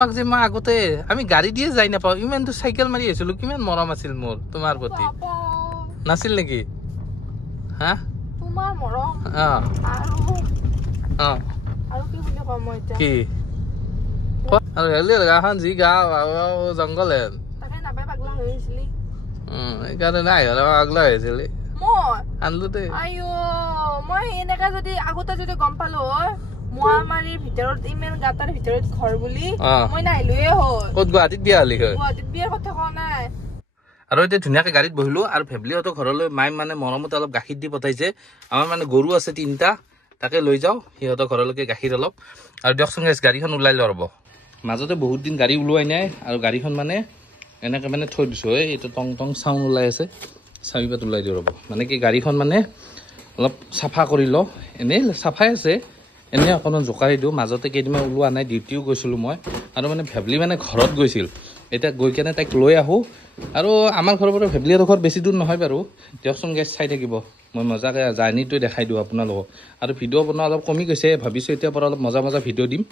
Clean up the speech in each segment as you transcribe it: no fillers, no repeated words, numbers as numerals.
যে মই আগতে আমি গাড়ী দিয়ে যাই নাপাওঁ ইমানটো চাইকেল মাৰি আহিছিলো কিমান মৰম আছিল মোৰ তোমাৰ প্ৰতি নাছিল নেকি হা তোমাৰ মৰম আৰু কি বুলি কম মই এতিয়া কি আৰু হেলি গাখন যি গাঁও জংঘল হেন তাকে নাপাই পাগলা হৈ আহিছিলি সেইকাৰণে নাই পাগলা হৈ আহিছিলি মই আনলো দে আইও মই এনেকা যদি আগতে যদি গম পালো হয় মোৱামাৰীৰ ভিতৰত ইমান গাতাৰ ভিতৰত ঘৰ বুলি মই নাহিলোৱে হ'ল ক'ত গুৱাহাটীত বিয়া হলি হয় গুৱাহাটীত বিয়াৰ কথা কোৱা নাই আৰু এতিয়া ধুনীয়াকে গাড়ীত বহিলো আৰু ফেমিলিহঁতৰ ঘৰলৈ মায়ে মানে মৰমতে অলপ গাখীৰ দি পঠাইছে আমাৰ মানে গৰু আছে 3টা তাকে লৈ যাওঁ সিহঁতৰ ঘৰলৈকে গাখীৰ অলপ আৰু দিয়কচোন গাইছ গাড়ীখন ওলাই লৈ ৰ'ব মাজতে বহুত দিন গাড়ী ওলোৱাই নাই আৰু গাড়ীখন মানে এনেকৈ মানে থৈ দিছোঁ এইটো টং টং চাউণ্ড ওলাই আছে চাবি পাত ওলাই দিওঁ ৰ'ব মানে কি গাড়ীখন মানে অলপ চাফা কৰি লওঁ এনেই চাফাই আছে এনেই অকণমান জোকাৰি দিওঁ মাজতে কেইদিনমান ওলোৱা নাই ডিউটিও গৈছিলোঁ মই আৰু মানে ভেবলি মানে ঘৰত গৈছিল এতিয়া গৈ কেনে তাইক লৈ আহোঁ আৰু আমাৰ ঘৰৰ পৰা ভেবলিহঁতৰ ঘৰত বেছি দূৰ নহয় বাৰু দিয়কচোন গেছ চাই থাকিব মই মজাকৈ জাৰ্ণিটোৱে দেখাই দিওঁ আপোনালোকক আৰু ভিডিঅ' বনোৱা অলপ কমি গৈছে ভাবিছোঁ এতিয়াৰ পৰা অলপ মজা মজা ভিডিঅ' দিম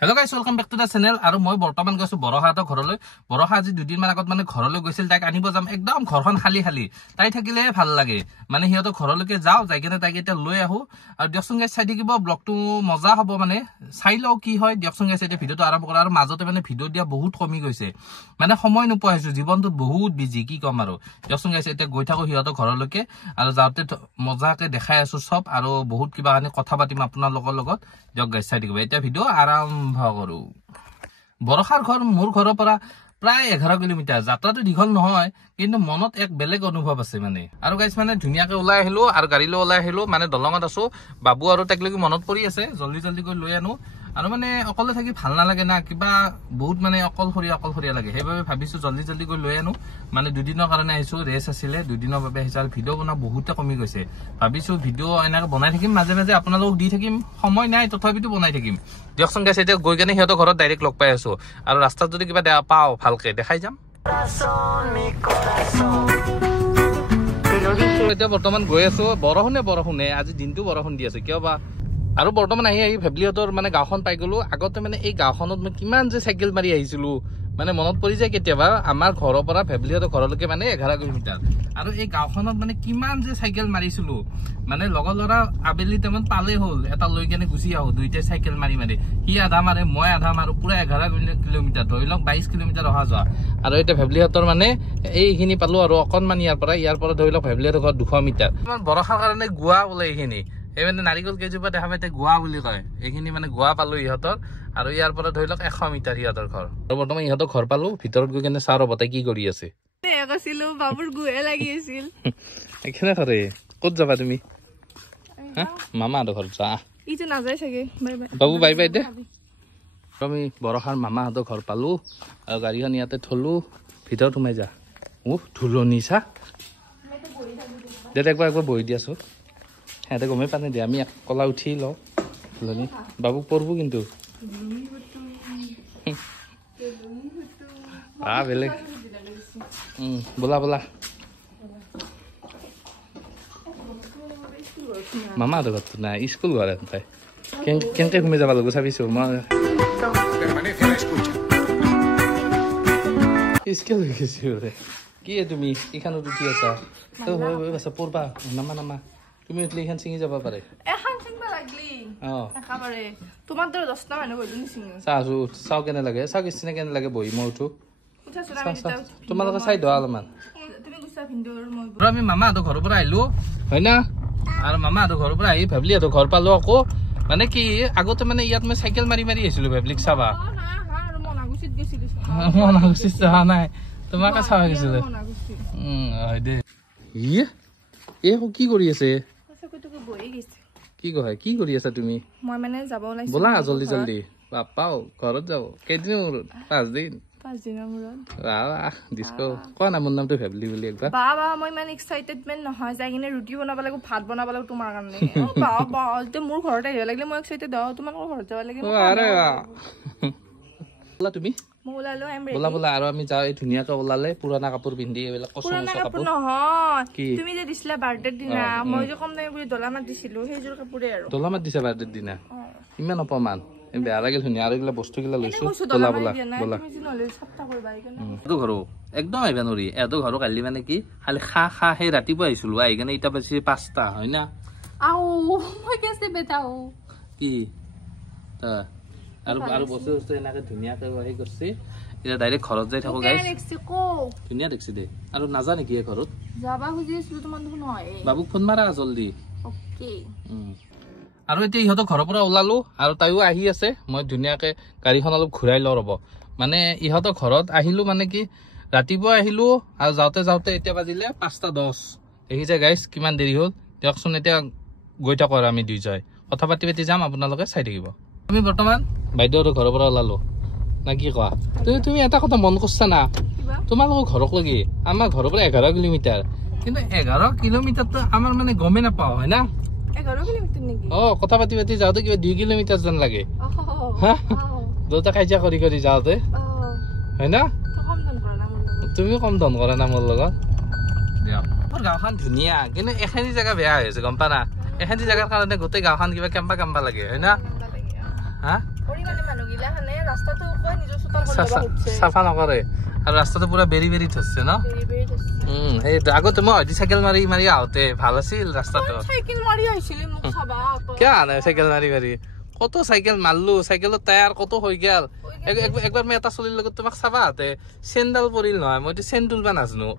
hello' guys welcome back to the channel আৰু মই বৰ্তমান গৈছোঁ বৰষাহঁতৰ ঘৰলৈ বৰষা আজি 2 দিনমান আগত মানে ঘৰলৈ গৈছিল তাইক আনিব যাম একদম ঘৰখন খালী খালী তাই থাকিলে ভাল লাগে মানে সিহঁতৰ ঘৰলৈকে যাওঁ যাই কিনে তাইক এতিয়া লৈ আহোঁ আৰু দিয়কচোন গাইছ চাই থাকিব ব্লগটো মজা হ'ব মানে চাই লওঁ কি হয় দিয়কচোন গাইছ এতিয়া ভিডিঅ'টো আৰম্ভ কৰা আৰু মাজতে মানে ভিডিঅ' দিয়া বহুত কমি গৈছে মানে সময় নোপোৱা হৈছোঁ জীৱনটোত বহুত বিজি কি ক'ম আৰু দিয়কচোন গাইছ এতিয়া গৈ থাকোঁ সিহঁতৰ ঘৰলৈকে আৰু যাওঁতে মজাকৈ দেখাই আছোঁ চব আৰু বহুত কিবা কানি কথা পাতিম আপোনালোকৰ লগত দিয়ক গাইছ চাই থাকিব এতিয়া ভিডিঅ' আৰম্ভ কৰো বৰষাৰ ঘৰ মোৰ ঘৰৰ পৰা প্ৰায় 11 কিলোমিটাৰ যাত্ৰাটো দীঘল নহয় কিন্তু মনত এক বেলেগ অনুভৱ আছে মানে আৰু গাইছ মানে ধুনীয়াকে ওলাই আহিলো আৰু গাড়ীলৈ ওলাই আহিলো মানে দলঙত আছো বাবু আৰু তাক লাগি মনত পৰি আছে জলদি জলদি কৰি লৈ আনো আৰু মানে অকলে থাকি ভাল নালাগে না কিবা বহুত মানে অকলশৰীয়া লাগে সেইবাবে ভাবিছো জলদি জলদি কৰি লৈ আনো মানে 2 দিনৰ কাৰণে আহিছো ৰেষ্ট আছিলে 2 দিনৰ বাবে আহিছো আৰু ভিডিঅ' বনোৱা বহুতে কমি গৈছে ভাবিছো ভিডিঅ' এনেকৈ বনাই থাকিম মাজে মাজে আপোনালোকক দি থাকিম সময় নাই তথাপিতো বনাই থাকিম দিয়কচোন গাইছ এতিয়া গৈ কেনে সিহঁতৰ ঘৰত ডাইৰেক্ট লগ পাই আছো আৰু ৰাস্তাত যদি কিবা পাওঁ ভালকে দেখাই যাম এতিয়া বৰ্তমান গৈ আছো বৰষুণে আজি দিনটো বৰষুণ দি আছে কিয় বা আৰু বৰ্তমান আহি ভেবলিহঁতৰ মানে গাঁওখন পাই গ'লো আগতে মানে এই গাঁওখনত মই কিমান যে চাইকেল মাৰি আহিছিলোঁ মানে মনত পৰি যায় কেতিয়াবা আমাৰ ঘৰৰ পৰা ভেবলিহঁতৰ ঘৰলৈকে মানে 11 কিলোমিটাৰ আৰু এই গাঁওখনত মানে কিমান যে চাইকেল মাৰিছিলোঁ মানে লগৰ ল'ৰা আবেলি টাইমত পালেই হ'ল এটা লৈ কেনে গুচি আহোঁ দুইটাই চাইকেল মাৰি সি আধা মাৰে মই আধা মাৰোঁ পুৰা 11 কিলোমিটাৰ ধৰি লওক 22 কিলোমিটাৰ অহা যোৱা আৰু এতিয়া ভেবলিহঁতৰ মানে এইখিনি পালোঁ আৰু অকণমান ইয়াৰ পৰা ধৰি লওক ভেবলিহঁতৰ ঘৰত 200 মিটাৰ বৰষাৰ কাৰণে গোৱা বোলে এইখিনি এই মানে নাৰিকল কেইজোপা দেখা পাই গোৱা বুলি কয় এইখিনি মানে গোৱা পালো ইহঁতৰ আৰু ইয়াৰ পৰা ধৰি লওক 100 মিটাৰ ইহঁতৰ ঘৰ আৰু বৰ্তমান ইহঁতৰ ঘৰ পালো ভিতৰত গৈ কেনে চাওঁ ৰ'ব তাই কি কৰি আছে বাবুৰ গুহে লাগি আছিল এইখানে ঘৰে ক'ত যাবা তুমি মামাহঁতৰ ঘৰত যা ইটো নাযায় চাগে বাবু বাই বাই দে আমি বৰষাৰ মামাহঁতৰ ঘৰ পালো আৰু গাড়ীখন ইয়াতে থলো ভিতৰত সোমাই যা ধুলনি চা দে একবাৰ বহি দিয়াছো সিহঁতে গমেই পানে দিয়ে আমি কলা উঠি লওঁ ফুলনি বাবুক পঢ়ব কিন্তু বেলেগ বোলা মামাহঁতৰ ঘৰতো নাই স্কুল ঘৰ তাই কেনেকৈ সোমাই যাব লাগিব চাবিছো মই স্কুল হৈ গৈছো কি তুমি এইখানত উঠি আছা পঢ়বা নামা তুমি উঠলে এইখান ছিঙি যাব পাৰে চাওঁ কেনে লাগে চাওঁ কিষ্টিনে কেনে লাগে বহি মই উঠো তোমালোকে চাই দিয়া অলপমান আমি মামাহঁতৰ ঘৰৰ পৰা আহিলো হয় না আৰু মামাহঁতৰ ঘৰৰ পৰা আহি ভেবলিহঁতৰ ঘৰ পালো আকৌ মানে কি আগতে মানে ইয়াত মই চাইকেল মাৰি আহিছিলো ভেবলিক চাবা মনাগুচিত যোৱা নাই তোমাকে চাব গৈছিলো হয় দে কি কৰি আছে কি কৰি আছা তুমি মই মানে যাব ওলাইছো বলা জলদি বাপাও ঘৰত যাব কেইদিন 5 দিন কোৱা না মোৰ নামটো ভেবলি বুলি একবাৰ মই ইমান এক্সাইটেডমেণ্ট নহয় যাই কিনে ৰুটি বনাব লাগিব ভাত বনাব লাগিব তোমাৰ কাৰণে মোৰ ঘৰত আহিব লাগিলে মই এক্সাইটেড তোমালোকৰ ঘৰত যাব লাগিব তুমি বোলা আৰু আমি যাওঁ এই ধুনীয়াকে ওলালে পুৰণা কাপোৰ পিন্ধি এইবিলাক তুমি যে দিছিলা বাৰ্থডেৰ দিনা মই যে কম নাই বুলি দলামাত দিছিলো সেইযোৰ কাপোৰে আৰু দলামাত দিছা বাৰ্থডেৰ দিনা ইমান অপমান বেয়া লাগিল ধুনীয়া আৰু এইগিলা বস্তুগিলা লৈছো বলা বলা বলা ঘৰ একদম আহিবা নৰি এটো ঘৰ কালি মানে কি খালি খা খা সেই ৰাতিপুৱা আহিছিলো আহি কেনে ইটা পাইছে 5টা হয় না কি আৰু বস্তু বস্তু এনেকে ধুনীয়াকে হেৰি কৰিছে এতিয়া ডাইৰেক্ট ঘৰত যাই থাকো গাইছ ধুনীয়া দেখছি দে আৰু নাজা নেকি ঘৰত যাবা খুজিছিলো তোমাৰ দেখোন নহয় বাবুক ফোন মাৰা জলদি ওকে আৰু এতিয়া ইহঁতৰ ঘৰৰ পৰা ওলালো আৰু তাইও আহি আছে মই ধুনীয়াকে গাড়ীখন অলপ ঘূৰাই লওঁ ৰ'ব মানে ইহঁতৰ ঘৰত আহিলো মানে কি ৰাতিপুৱা আহিলো আৰু যাওঁতে যাওঁতে এতিয়া বাজিলে 5:10 দেখিছে গাইছ কিমান দেৰি হ'ল দিয়কচোন এতিয়া গৈ থাকো আৰু আমি দুইজয় কথা পাতি পাতি যাম আপোনালোকে চাই থাকিব আমি বৰ্তমান বাইদেউহঁতৰ ঘৰৰ পৰা ওলালো না কি কোৱা তুমি এটা কথা মন কৰছা না তোমালোকৰ ঘৰক লাগি আমাৰ ঘৰৰ পৰা 11 কিলোমিটাৰ কিন্তু 11 কিলোমিটাৰটো আমাৰ মানে গমে নাপাওঁ হয় না 11 কিলোমিটাৰ নেকি কথা পাতি পাতি যাওঁতে কিবা 2 কিলোমিটাৰ যেন লাগে দুটা কাজিয়া কৰি কৰি যাওঁতে হয় না তুমিও কম ধন কৰা না মোৰ লগত মোৰ গাঁওখন ধুনীয়া কিন্তু এখিনি জেগা বেয়া হৈ আছে গম পা না এখিনি জেগাৰ কাৰণে গোটেই গাঁওখন কিবা কেম্পা কেম্পা লাগে হয় না চাফা নকৰে আৰু ৰাস্তাটো পুৰা বেৰি বেৰি থৈছে ন সেইটো আগতে মই হয়তো চাইকেল মাৰি মাৰি আহোঁতে ভাল আছিল ৰাস্তাটো কিয় আনে চাইকেল মাৰি মাৰি কত চাইকেল মাৰলো চাইকেলৰ টায়াৰ কত হৈ গেল একবাৰ মই এটা চলিৰ লগত তোমাক চাবা হাতে চেণ্ডাল পৰিল নহয় মইতো চেন তুলবা নাজানো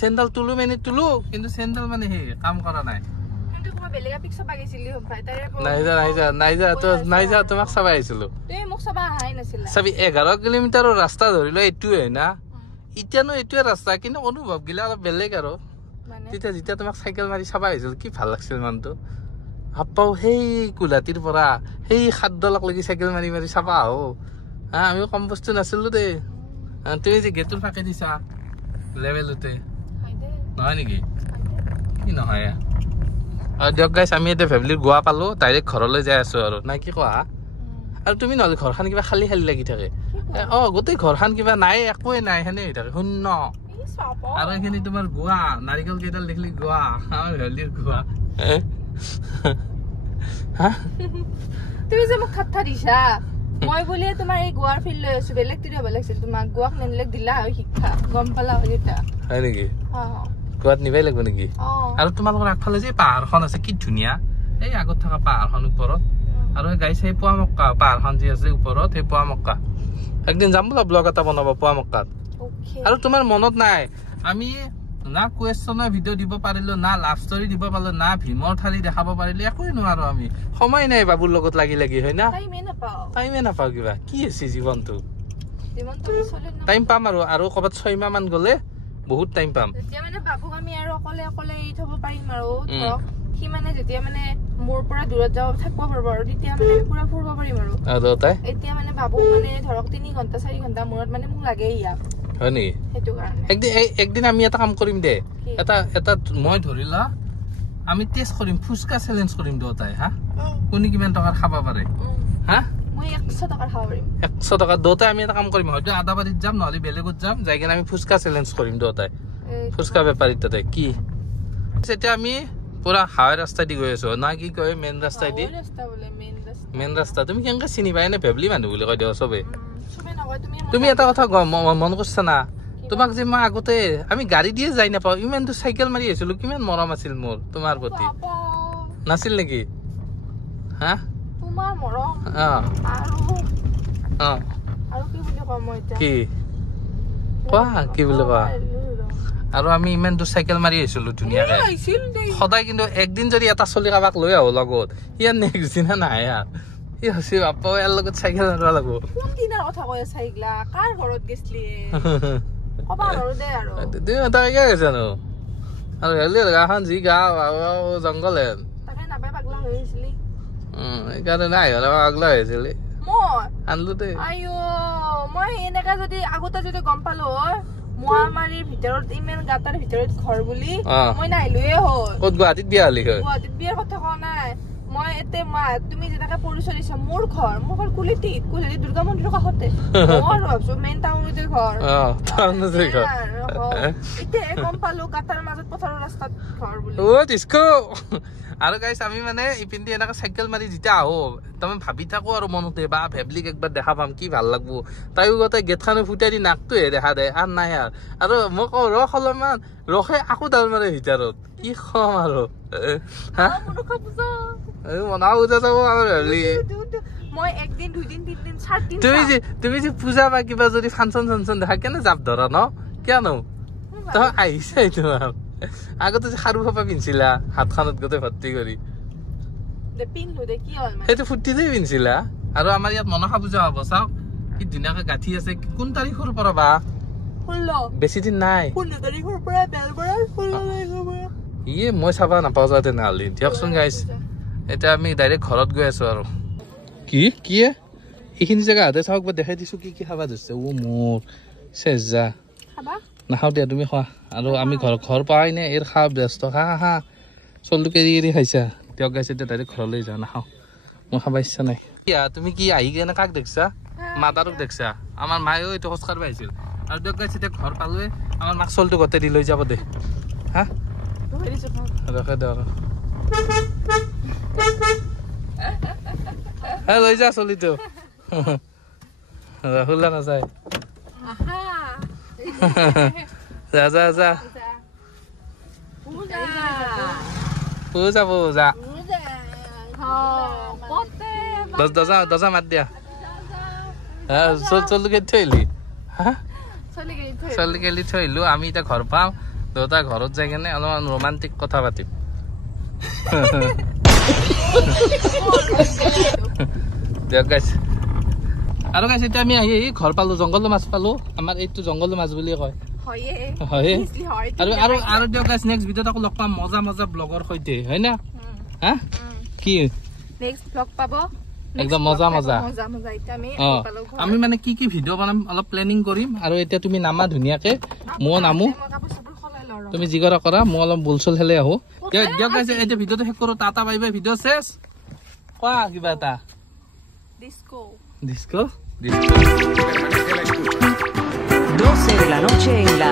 চেণ্ডাল তুলো মানে তুলো কিন্তু চেণ্ডাল মানে সেই কাম কৰা নাই তোমাক চাবা আহিছিলো চাবি 11 কিলোমিটাৰৰ ৰাস্তা ধৰিলো এইটোৱে না এতিয়ানো এইটোৱে ৰাস্তা কিন্তু অনুভৱ গিলা অলপ বেলেগ আৰু তেতিয়া যেতিয়া তোমাক চাইকেল মাৰি চাবা আহিছিলো কি ভাল লাগছিল মনটো আপ্পাও সেই কুলাটিৰ পৰা সেই 7 লাগি চাইকেল মাৰি মাৰি চাবা আহো আমিও কম বস্তু নাছিলো দেই তুমি যে গেটৰ ফাঁকে দিছা লেভেলতে নহয় নেকি কি নহয় দিয়ক গাইছ আমি এতিয়া ফেমিলিৰ গোৱা পালো ডাইৰেক্ট ঘৰলৈ যাই আছো আৰু নাই কি কোৱা আৰু তুমি নহ'লে ঘৰখন কিবা খালী খালী লাগি থাকে গোটেই ঘৰখন কিবা নাই একোৱে নাই সেনে হৈ থাকে শূন্য আৰু এইখিনি তোমাৰ গোৱা নাৰিকল কেইডাল দেখিলি গোৱা আমাৰ ভেলিৰ গোৱা তুমি যে মোক ঠাট্টা দিছা মই বুলিয়ে তোমাৰ এই গোৱাৰ ফিল্ড লৈ আছো বেলেগ তিৰি হ'ব লাগিছিল তোমাক গোৱাক নেনিলে দিলা হয় শিক্ষা গম পালা হয় যেতিয়া হয় নেকি গোৱাত নিবাই লাগিব নেকি আৰু তোমালোকৰ আগফালে যে পাহাৰখন আছে কি ধুনীয়া এই আগত থকা পাহাৰখন ওপৰত আৰু গাইছ সেই পুৱামক্কা পাহাৰখন যি আছে ওপৰত সেই পুৱামক্কা একদিন যাম বোলা ব্লগ এটা বনাব পুৱামক্কাত আৰু তোমাৰ মনত নাই আমি না কুৱেশ্যনৰ ভিডিঅ' দিব পাৰিলো না লাভ ষ্টৰী দিব পাৰিলো না ভীমৰ থালি দেখাব পাৰিলো একোৱে নোৱাৰো আমি সময় নাই বাবুৰ লগত লাগি লাগি হয় না টাইমে নাপাওঁ কিবা কি আছে জীৱনটো টাইম পাম আৰু ক'ৰবাত 6 মাহ মান গ'লে বহুত টাইম পাম যেতিয়া মানে বাবুক আমি আৰু অকলে অকলে এৰি থব পাৰিম আৰু ধৰক সি মানে যেতিয়া মানে মোৰ পৰা দূৰত যাব থাকিব পাৰিব আৰু তেতিয়া মানে পুৰা ফুৰিব পাৰিম আৰু এতিয়া মানে বাবু মানে ধৰক 3 ঘণ্টা 4 ঘণ্টা মূৰত মানে মোক লাগে ইয়াক হয় নেকি সেইটো কাৰণে একদিন আমি এটা কাম কৰিম দে এটা মই ধৰিলা আমি টেষ্ট কৰিম ফুচকা চেলেঞ্জ কৰিম দুটাই কোনে কিমান টকাৰ খাব পাৰে মই 100 টকাৰ খাব পাৰিম 100 টকা দুটাই আমি এটা কাম কৰিম হয়তো আদাবাৰীত যাম নহলে বেলেগত যাম যাই কিনে আমি ফুচকা চেলেঞ্জ কৰিম দুটাই ফুচকা বেপাৰীত তাতে কি এতিয়া আমি পুৰা হাৱাই ৰাস্তা দি গৈ আছো না কি কয় মেইন ৰাস্তা দি মেইন ৰাস্তা তুমি কেনেকৈ চিনি পাই নে ভেবলি মানুহ বুলি কয় দিয় চবে তুমি এটা কথা মন কৰছা না তোমাক যে মই আগতে আমি গাড়ী দিয়ে যাই নাপাওঁ ইমানটো চাইকেল মাৰি আহিছিলো কিমান মৰম আছিল মোৰ তোমাৰ প্ৰতি নাছিল নেকি কি বুলি কোৱা আৰু আমি ইমান দূৰ চাইকেল মাৰি আহিছিলো ধুনীয়াকে সদায় কিন্তু একদিন যদি এটা চলি কাবাক লৈ আহো লগত ইয়াৰ নেক্সট দিনা নাহে বাপা ইয়াৰ লগত চাইকেল মাৰিব লাগিব কোনদিনাৰ কথা কৈ আছা এইগিলা কাৰ ঘৰত গৈছিলি কবা আৰু দে আৰু তুমি এটা কিয় গৈছা নো আৰু হেলি গাঁওখন যি গাঁও জংঘল হেন তাকে নাপাই পাগলা হৈ আহিছিলি সেইকাৰণে নাই পাগলা হৈ আহিছিলি মই আনলো দে মই এনেকা যদি আগতে যদি গম পালো মোৱামাৰীৰ ভিতৰত ইমান গাঁতাৰ ভিতৰত ঘৰ বুলি মই নাহিলোৱে হ'ল ক'ত গুৱাহাটীত বিয়া হলি গুৱাহাটীত বিয়াৰ কথা কোৱা নাই মই এতে তুমি যেটাকে পৰিচয় দিছা মোৰ ঘৰ কুলিটি দুৰ্গা মন্দিৰৰ কাষতে মই ভাবছো মেইন টাউনতে ঘৰ টাউনতে ঘৰ এতিয়া গম পালো কাটাৰ মাজত পথাৰৰ ৰাস্তাত ঘৰ বুলি ডিস্কো আৰু গাইছ আমি মানে ইপিন্দি এনেকা চাইকেল মাৰি যেতিয়া আহো তাৰমানে ভাবি থাকো আৰু মনতে বা ভেবলিক একবাৰ দেখা পাম কি ভাল লাগবো তাইও গোটেই গেটখানে ফুটাই দি নাকটোহে দেখা দে আৰু নাই আৰু মই কওঁ ৰখ অলপমান ৰখে আকৌ ডাল মাৰে ভিতৰত কি খম আৰু মনা পূজা চাব আমাৰ ভেবলি মই একদিন দুইদিন তিনদিন চাৰদিন তুমি যে পূজা বা কিবা যদি ফাংচন চাংচন দেখা কেনে জাপ ধৰা ন কিয়নো তই আহিছে তোমাৰ আগতে যে খাৰু ফাপা পিন্ধিছিলা হাতখনত গোটেই ভৰ্তি কৰি সেইটো ফুৰ্তিতে পিন্ধিছিলা আৰু আমাৰ ইয়াত মনসা পূজা হব চাওক কি ধুনীয়াকে গাঁঠি আছে কোন তাৰিখৰ পৰা বা বেছি দিন নাই ইয়ে মই চাবা নাপাওঁ যা তেনেহ'লে দিয়কচোন গাইছ এতিয়া আমি ডাইৰেক্ট ঘৰত গৈ আছো আৰু কি এইখিনি জেগা হাতে চাওক বা দেখাই দিছো কি খাবা ধৰিছে মোৰ চেজা নাখাওঁ দিয়া তুমি খোৱা আৰু আমি ঘৰ পাই নে এৰ খা ব্যস্ত খা চলটোকে এৰি খাইছা দিয়ক গাইছে এতিয়া ডাইৰেক্ট ঘৰলৈ যা নাখাওঁ মই খাব ইচ্ছা নাই তুমি কি আহি কেনে কাক দেখছা মাতাৰক দেখছা আমাৰ মায়েও এইটো খোজ কাঢ়িব আহিছিল আৰু দিয়ক গাইছে এতিয়া ঘৰ পালোৱে আমাৰ মাক চলটো গোটেই দি লৈ যাব দে হা ৰখে দে লৈ যা চলিটো ৰাহুলা নাযায় যা পূজা দজা মাত দিয়া চলকে থৈলি চলি গেলি থৈলো আমি এতিয়া ঘৰ পাম দেউতা ঘৰত যাই কেনে অলপমান ৰোমান্টিক কথা পাতিম দিয়ক গাইছে আৰু গাইছে এতিয়া আমি আহি ঘৰ পালো জংঘলৰ মাছ পালো আমাৰ এইটো জংঘলৰ মাছ বুলিয়ে কয় আৰু দিয়ক গাইছে নেক্সট ভিডিঅ'ত আকৌ লগ পাম মজা ব্লগৰ সৈতে হয় না হা কি নেক্সট ব্লগ পাব একদম মজা আমি মানে কি ভিডিঅ' বনাম অলপ প্লেনিং কৰিম আৰু এতিয়া তুমি নামা ধুনীয়াকে মই নামো তুমি যি কৰা মই অলপ বুলচল হেলে আহো দিয়ক গাইছে এতিয়া ভিডিঅ'টো শেষ কৰো টাটা বাই বাই ভিডিঅ' শেষ কোৱা কিবা এটা disco 12 de la noche en la